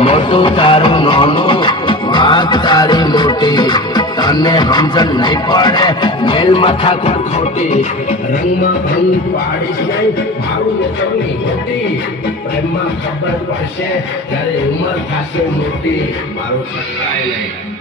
મોટું તારું નાનું વાત તારી મોટી તને સમજણ નહીં પડે મેલ માથા ખોટી રંગમાં ભંગ પાડીશ નહીં મારું વેતરની ખોટી પ્રેમમાં ખબર પડશે ત્યારે ઉંમર થશે મોટી મારું સકાય નહીં